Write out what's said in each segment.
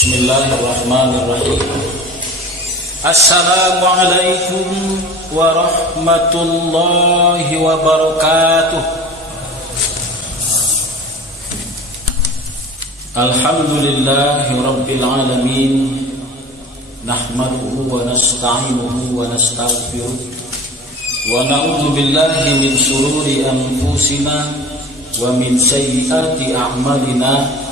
Bismillahirrahmanirrahim. Assalamualaikum warahmatullahi wabarakatuh. Alhamdulillahi rabbil alamin. Nahmaduhu wa nasta'inuhu wa nastaghfiruh. Wa na'udzu billahi min shururi anfusina wa min sayyiati a'malina.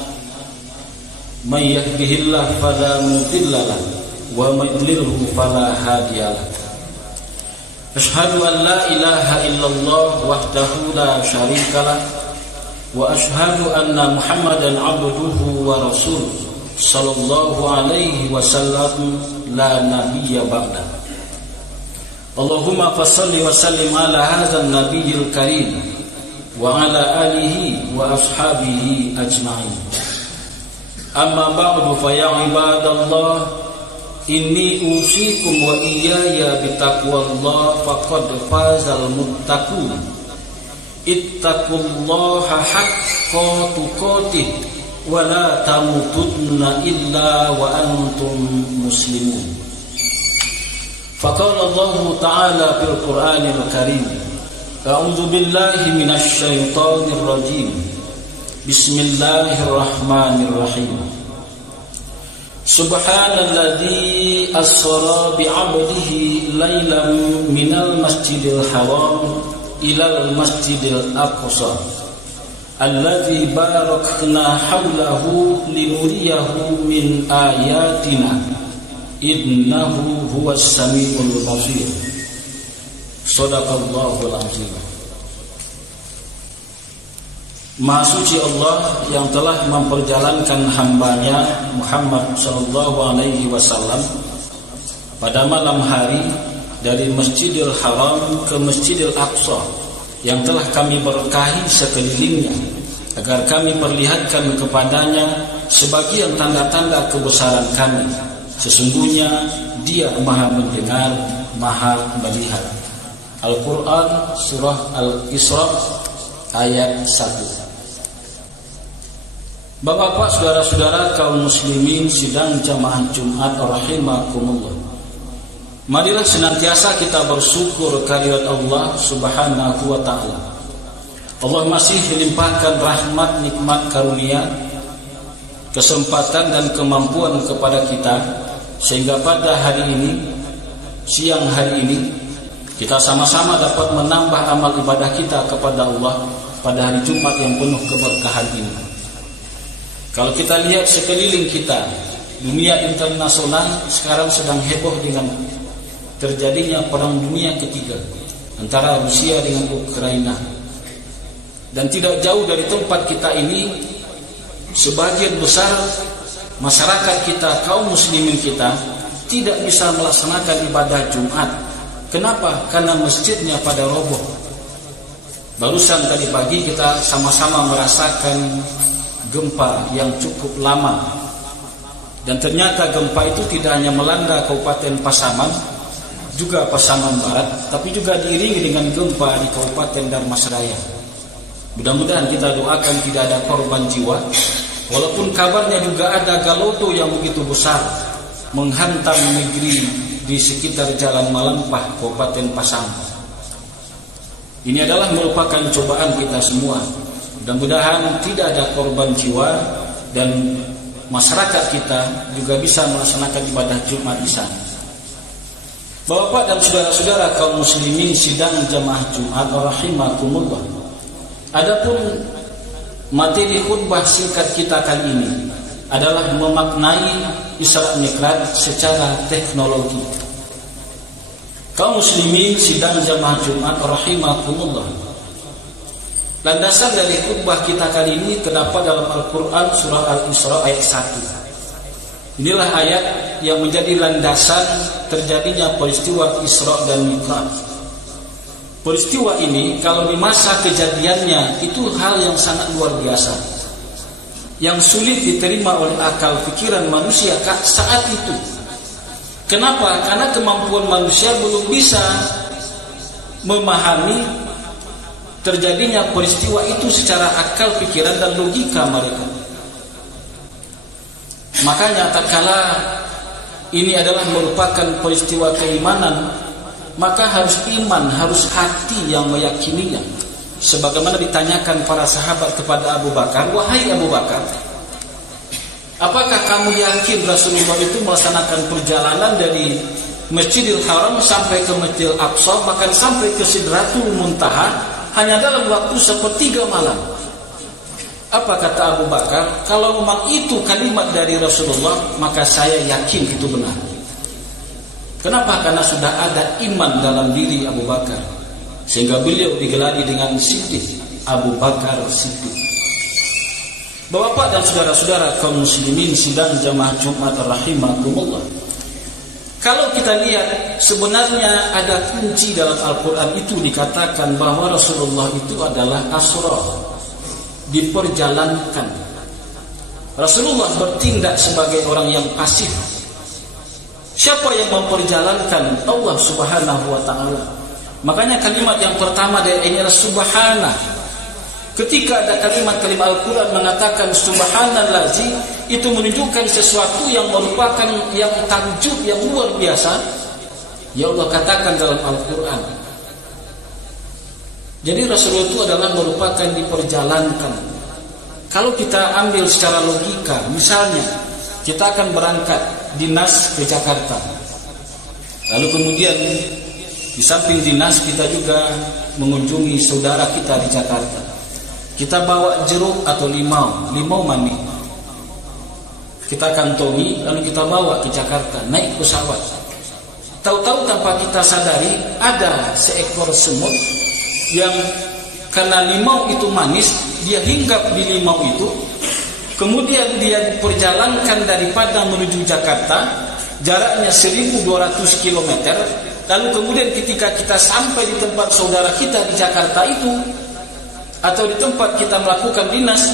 May yahdihillahu fala mudilla lahu wa may yudlilhu fala hadiya lahu. Asyhadu an la ilaha illallah wahdahu la syarika lahu wa asyhadu anna Muhammadan abduhu wa rasuluh sallallahu alaihi wasallam la nabiyya ba'da. Allahumma fassalli wa sallim ala hadzal nabiyil karim wa ala alihi wa ashabihi ajma'in. Amma ba'du fa ya ibadallah, inni usikum wa iyaya bitaqwallah faqad fazal muttaqun. Ittaqullaha haqqa tuqatih wa la tamutunna illa wa antum muslimun. Faqala Allah ta'ala fil Qur'anil Karim, a'udzu billahi minasy syaithanir rajim. Bismillahirrahmanirrahim. Subhanalladzi asra bi'abdihi lailan minal masjidil haram ilal masjidil aqsa alladzi barakna hawlahu linuriyahu min ayatina innahu huwas samiul basir. Shadaqallahul azim. Maha suci Allah yang telah memperjalankan hambanya Muhammad sallallahu alaihi wasallam pada malam hari dari Masjidil Haram ke Masjidil Aqsa yang telah kami berkahi sekelilingnya agar kami perlihatkan kepadanya sebagian tanda-tanda kebesaran kami. Sesungguhnya Dia Maha mendengar, Maha melihat. Al-Quran Surah Al-Isra ayat 1. Bapak-bapak, saudara-saudara kaum muslimin sidang jamaah Jumat rahimakumullah. Marilah senantiasa kita bersyukur kehadirat Allah Subhanahu wa taala. Allah masih melimpahkan rahmat, nikmat, karunia, kesempatan dan kemampuan kepada kita sehingga pada hari ini, siang hari ini, kita sama-sama dapat menambah amal ibadah kita kepada Allah pada hari Jumat yang penuh keberkahan ini. Kalau kita lihat sekeliling kita, dunia internasional sekarang sedang heboh dengan terjadinya perang dunia ketiga antara Rusia dengan Ukraina. Dan tidak jauh dari tempat kita ini, sebagian besar masyarakat kita, kaum muslimin kita tidak bisa melaksanakan ibadah Jumat. Kenapa? Karena masjidnya pada roboh. Barusan tadi pagi kita sama-sama merasakan gempa yang cukup lama, dan ternyata gempa itu tidak hanya melanda Kabupaten Pasaman, juga Pasaman Barat, tapi juga diiringi dengan gempa di Kabupaten Darmasraya. Mudah-mudahan kita doakan tidak ada korban jiwa, walaupun kabarnya juga ada galodo yang begitu besar menghantam negeri di sekitar Jalan Malampah, Kabupaten Pasaman. Ini adalah merupakan cobaan kita semua. Mudah-mudahan tidak ada korban jiwa dan masyarakat kita juga bisa melaksanakan ibadah Jumat di sana. Bapak dan saudara-saudara kaum muslimin sidang jamaah Jumat rahimakumullah. Adapun materi khutbah singkat kita kali ini adalah memaknai Isra Mi'raj secara teknologi. Kaum muslimin sidang jamaah Jumat rahimakumullah. Landasan dari khutbah kita kali ini terdapat dalam Al-Quran Surah Al-Isra ayat 1. Inilah ayat yang menjadi landasan terjadinya peristiwa Isra dan Mi'raj. Peristiwa ini kalau di masa kejadiannya itu hal yang sangat luar biasa, yang sulit diterima oleh akal pikiran manusia saat itu. Kenapa? Karena kemampuan manusia belum bisa memahami terjadinya peristiwa itu secara akal pikiran dan logika mereka. Makanya tatkala ini adalah merupakan peristiwa keimanan, maka harus iman, harus hati yang meyakininya. Sebagaimana ditanyakan para sahabat kepada Abu Bakar, wahai Abu Bakar, apakah kamu yakin Rasulullah itu melaksanakan perjalanan dari Masjidil Haram sampai ke Masjidil Aqsa, bahkan sampai ke Sidratul Muntaha hanya dalam waktu sepertiga malam? Apa kata Abu Bakar? Kalau memang itu kalimat dari Rasulullah, maka saya yakin itu benar. Kenapa? Karena sudah ada iman dalam diri Abu Bakar, sehingga beliau digelari dengan Siddiq, Abu Bakar Siddiq. Bapak dan saudara-saudara kaum muslimin sidang jamaah Jumat rahimakumullah. Kalau kita lihat, sebenarnya ada kunci dalam Al-Quran itu dikatakan bahwa Rasulullah itu adalah asra, diperjalankan. Rasulullah bertindak sebagai orang yang pasif. Siapa yang memperjalankan? Allah Subhanahu wa ta'ala. Makanya kalimat yang pertama dari ini adalah subhana. Ketika ada kalimat-kalimat Al-Quran mengatakan subhanallazi, itu menunjukkan sesuatu yang merupakan yang takjub, yang luar biasa. Ya Allah katakan dalam Al-Quran. Jadi Rasulullah itu adalah merupakan diperjalankan. Kalau kita ambil secara logika, misalnya kita akan berangkat dinas ke Jakarta, lalu kemudian di samping dinas kita juga mengunjungi saudara kita di Jakarta. Kita bawa jeruk atau limau mani, kita kantongi, lalu kita bawa ke Jakarta, naik pesawat. Tahu-tahu tanpa kita sadari ada seekor semut yang karena limau itu manis, dia hinggap di limau itu, kemudian dia diperjalankan dari Padang menuju Jakarta, jaraknya 1200 km. Lalu kemudian ketika kita sampai di tempat saudara kita di Jakarta itu, atau di tempat kita melakukan dinas,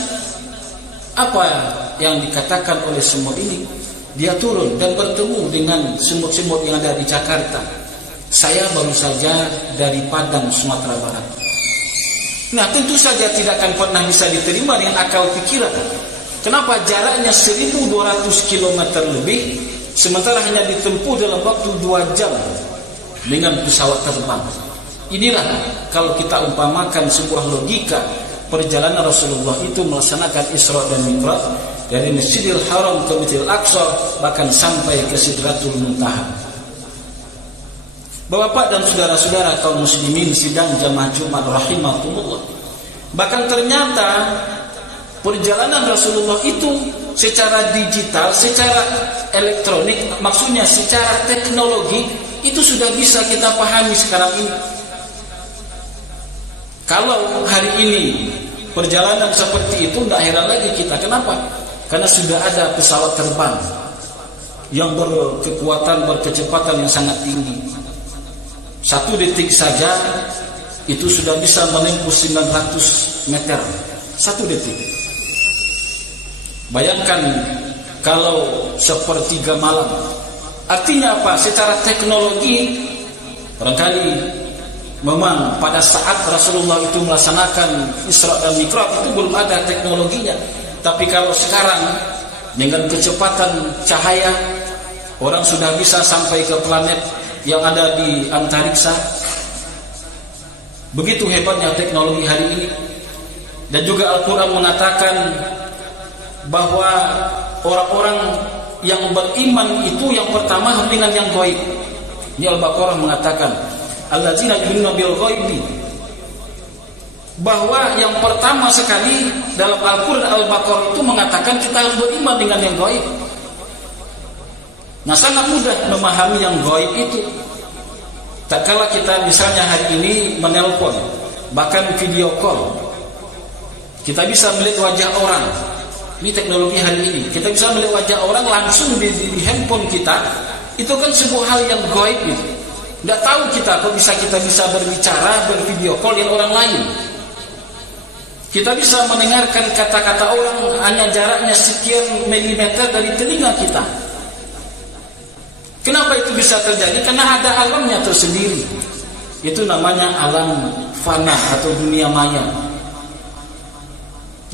apa yang dikatakan oleh semut ini? Dia turun dan bertemu dengan semut-semut yang ada di Jakarta. Saya baru saja dari Padang, Sumatera Barat. Nah, tentu saja tidak akan pernah bisa diterima dengan akal pikiran. Kenapa jaraknya 1200 km lebih, sementara hanya ditempuh dalam waktu 2 jam dengan pesawat terbang? Inilah kalau kita umpamakan sebuah logika perjalanan Rasulullah itu melaksanakan Isra dan Mi'raj dari Masjidil Haram ke Masjidil Aqsa, bahkan sampai ke Sidratul Muntaha. Bapak dan saudara-saudara kaum muslimin sidang jamaah Jumat rahimakumullah. Bahkan ternyata perjalanan Rasulullah itu secara digital, secara elektronik, maksudnya secara teknologi, itu sudah bisa kita pahami sekarang ini. Kalau hari ini perjalanan seperti itu, tidak heran lagi kita. Kenapa? Karena sudah ada pesawat terbang yang berkekuatan, berkecepatan yang sangat tinggi. 1 detik saja itu sudah bisa menempuh 900 meter 1 detik. Bayangkan kalau sepertiga malam. Artinya apa? Secara teknologi barangkali memang pada saat Rasulullah itu melaksanakan Isra dan Mi'raj itu belum ada teknologinya. Tapi kalau sekarang dengan kecepatan cahaya, orang sudah bisa sampai ke planet yang ada di antariksa. Begitu hebatnya teknologi hari ini. Dan juga Al-Quran mengatakan bahwa orang-orang yang beriman itu yang pertama dengan yang gaib. Ini Al-Baqarah mengatakan alladzina yu'minuna bil ghaibi, bahwa yang pertama sekali dalam Al-Quran Al-Baqarah itu mengatakan kita harus beriman dengan yang gaib. Nah, sangat mudah memahami yang gaib itu. Tak kala kita misalnya hari ini menelpon, bahkan video call, kita bisa melihat wajah orang. Ini teknologi hari ini. Kita bisa melihat wajah orang langsung di handphone kita. Itu kan sebuah hal yang gaib itu. Tidak tahu kita kok kita bisa berbicara, bervideo call dengan orang lain. Kita bisa mendengarkan kata-kata orang hanya jaraknya sekian milimeter dari telinga kita. Kenapa itu bisa terjadi? Karena ada alamnya tersendiri. Itu namanya alam fana atau dunia maya.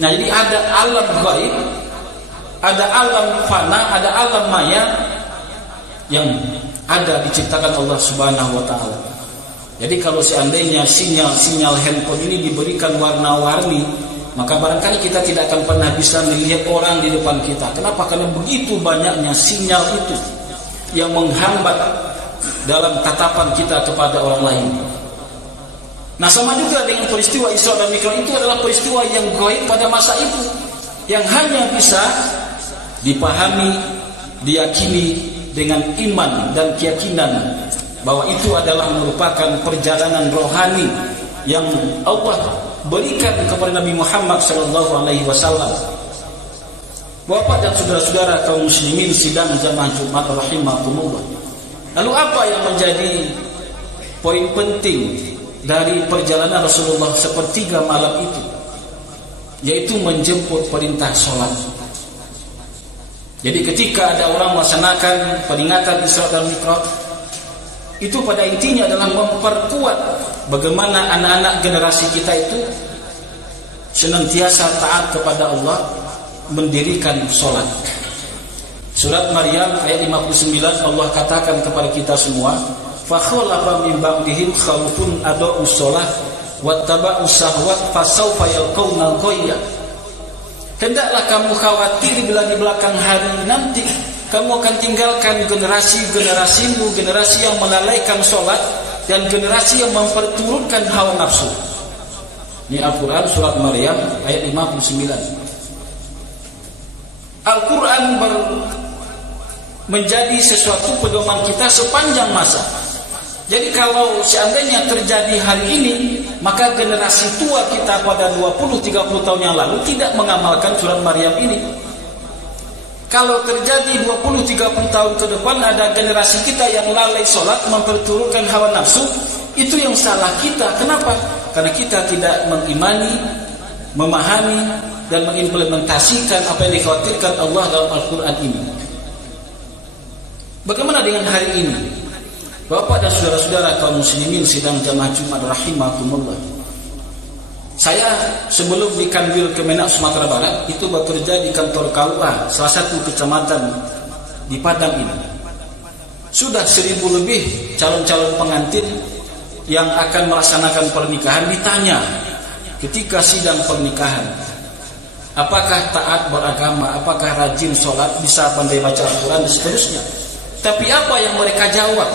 Nah, jadi ada alam gaib ada alam fana, ada alam maya yang ada diciptakan Allah Subhanahu wa taala. Jadi kalau seandainya sinyal handphone ini diberikan warna-warni, maka barangkali kita tidak akan pernah bisa melihat orang di depan kita. Kenapa? Karena begitu banyaknya sinyal itu yang menghambat dalam tatapan kita kepada orang lain. Nah, sama juga dengan peristiwa Isra dan Mi'raj, itu adalah peristiwa yang gaib pada masa itu, yang hanya bisa dipahami, diyakini dengan iman dan keyakinan bahwa itu adalah merupakan perjalanan rohani yang Allah berikan kepada Nabi Muhammad SAW. Bapak dan saudara-saudara kaum muslimin sidang jamaah Jumat rahimakumullah. Lalu apa yang menjadi poin penting dari perjalanan Rasulullah sepertiga malam itu? Yaitu menjemput perintah sholat. Jadi ketika ada orang melaksanakan peringatan Isra dan Mi'raj, itu pada intinya adalah memperkuat bagaimana anak-anak generasi kita itu senantiasa taat kepada Allah, mendirikan sholat. Surat Maryam ayat 59 Allah katakan kepada kita semua, fakhalafa min ba'dihim khalfun adaa'us shalah wattaba'us syahwat fasawfa yalqawna ghayya. Hendaklah kamu khawatir bila di belakang hari nanti kamu akan tinggalkan generasi-generasimu, generasi yang melalaikan sholat dan generasi yang memperturutkan hawa nafsu. Ini Al-Quran surat Maryam ayat 59. Al-Quran menjadi sesuatu pedoman kita sepanjang masa. Jadi kalau seandainya terjadi hari ini, maka generasi tua kita pada 20-30 tahun yang lalu tidak mengamalkan surat Maryam ini. Kalau terjadi 20-30 tahun ke depan ada generasi kita yang lalai sholat, memperturutkan hawa nafsu, itu yang salah kita. Kenapa? Karena kita tidak mengimani, memahami, dan mengimplementasikan apa yang dikhawatirkan Allah dalam Al-Quran ini. Bagaimana dengan hari ini? Bapak dan saudara-saudara kaum muslimin sidang jamaah Jumat rahimakumullah. Saya sebelum dipanggil ke Menak Sumatera Barat itu bekerja di kantor KUA, salah satu kecamatan di Padang ini. Sudah 1000 lebih calon-calon pengantin yang akan melaksanakan pernikahan ditanya ketika sidang pernikahan, apakah taat beragama, apakah rajin sholat, bisa pandai baca Al-Quran dan seterusnya. Tapi apa yang mereka jawab?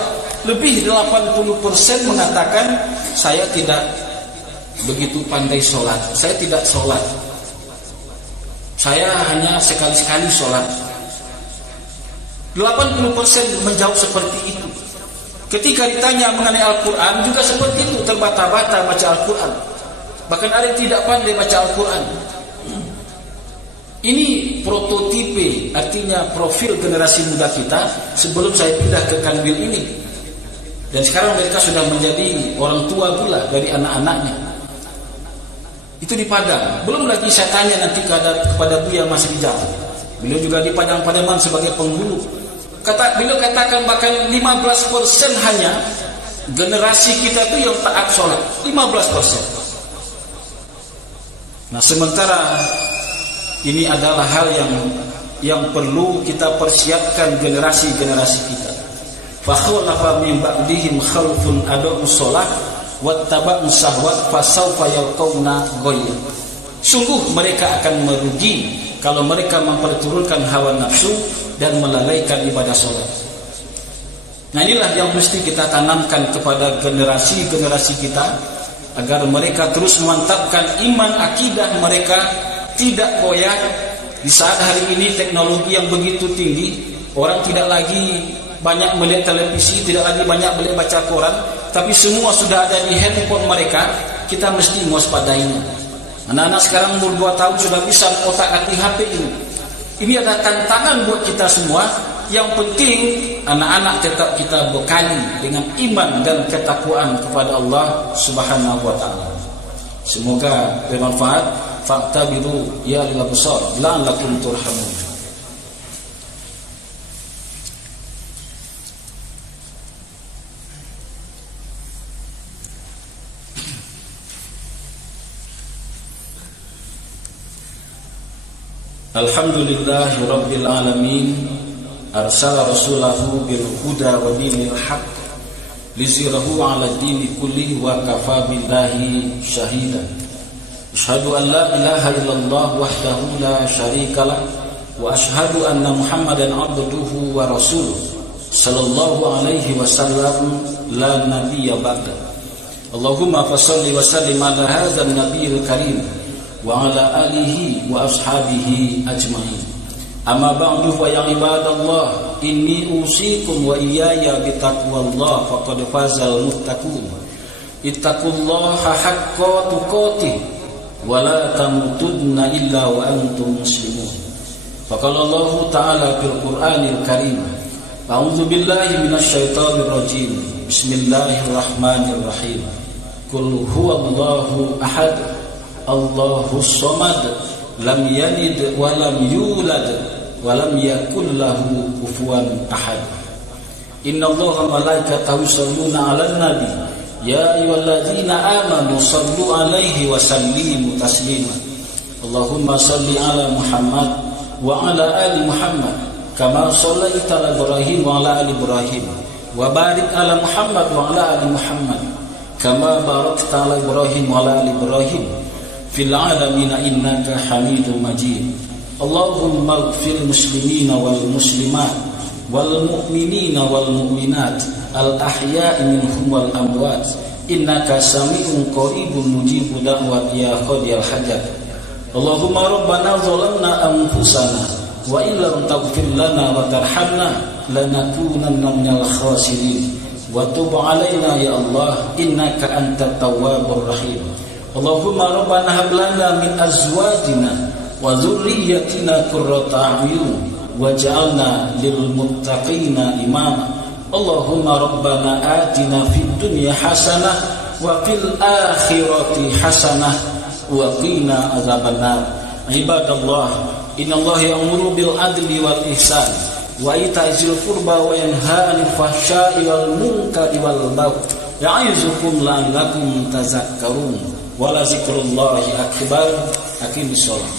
Lebih 80% mengatakan saya tidak begitu pandai sholat, saya tidak sholat, saya hanya sekali-sekali sholat. 80% menjawab seperti itu. Ketika ditanya mengenai Al-Quran juga seperti itu, terbata-bata baca Al-Quran. Bahkan ada yang tidak pandai baca Al-Quran. Ini prototipe, artinya profil generasi muda kita sebelum saya pindah ke Kanwil ini. Dan sekarang mereka sudah menjadi orang tua pula dari anak-anaknya. Itu di Padang. Belum lagi saya tanya nanti kepada Buya Mas Rijal. Beliau juga di Padang-Padaman sebagai penghulu. Beliau katakan bahkan 15% hanya generasi kita itu yang taat sholat. 15%. Nah, sementara ini adalah hal yang perlu kita persiapkan generasi-generasi kita. Fakhalafa min ba'dihim khalfun adaa'us shalah wattaba'us syahwat fasawfa yalqawna ghayya. Sungguh mereka akan merugi kalau mereka memperturutkan hawa nafsu dan melalaikan ibadah sholat. Nah, inilah yang mesti kita tanamkan kepada generasi-generasi kita agar mereka terus memantapkan iman akidah mereka, tidak goyah. Di saat hari ini teknologi yang begitu tinggi, orang tidak lagi banyak melihat televisi, tidak lagi banyak baca koran, tapi semua sudah ada di handphone mereka. Kita mesti mewaspadainya. Anak-anak sekarang umur 2 tahun sudah bisa otak-atik HP ini. Ini adalah tantangan buat kita semua. Yang penting anak-anak tetap kita bekali dengan iman dan ketakwaan kepada Allah Subhanahu wa taala. Semoga bermanfaat. Fa'tabiru ya lil absar la'allakum turhamun. Alhamdulillahi Rabbil Alamin. Arsala rasulahu bil huda wa dinil haqq lizirahu ala dini kulli wa kafa billahi syahida. Asyhadu an la ilaha illallah wahdahu la syarikalah wa asyhadu anna Muhammadan abduhu wa rasuluh sallallahu alaihi wasallam la nabiyya ba'da. Allahumma fasholli wa sallim ala hadzal nabiyil karim wa ala alihi wa ashabihi ajma'in. Amma ba'du fa ya ibadallah, inni usikum wa iyaya bitaqwallah faqad fazal muttaqun. Ittaqullaha haqqa tuqatih wa la tamutunna illa wa antum muslimun. Faqala Allah ta'ala fil Qur'anil Karim, a'udzu billahi minasyaitonir rajim. Bismillahirrahmanirrahim. Qul huwallahu ahad, Allahus samad, lam yalid wa lam yulad wa lam yakul lahu kufuwan ahad. Innallaha malaikatahu yusholluna 'alan nabi ya ayyuhalladzina amanu shallu 'alaihi wa sallimu taslima. Allahumma shalli 'ala Muhammad wa 'ala ali Muhammad kama shallaita 'ala Ibrahim wa 'ala ali Ibrahim wa barik 'ala Muhammad wa 'ala ali Muhammad kama barakta 'ala Ibrahim wa 'ala ali Ibrahim fil alamina innaka hamidum majid. Allahumma ighfir muslimina wal muslimat wal mu'minina wal mu'minat al ahya'i minhum wal amwat innaka sami'un qaribun mujibud da'wat ya qadiyal hajat. Allahumma rabbana zalamna anfusana wa illam taghfir lana wa tarhamna lanakunanna minal khasirin wa tub 'alaina ya Allah innaka antat tawwabur rahim. Allahumma rabbana hab lana min azwajina wa dhurriyyatina qurrata a'yun waj'alna lil muttaqina imama. Allahumma rabbana atina fid dunya hasanah wa fil akhirati hasanah wa qina adzabannar. Ibadallah, innallaha ya'muru bil adli wal ihsan wa ita'izil qurba wa yanha 'anil fahsya'i wal munkari wal baghi ya'izukum la'allakum tazakkarun. Wala zikrullahi akbar. Aqimis shalah.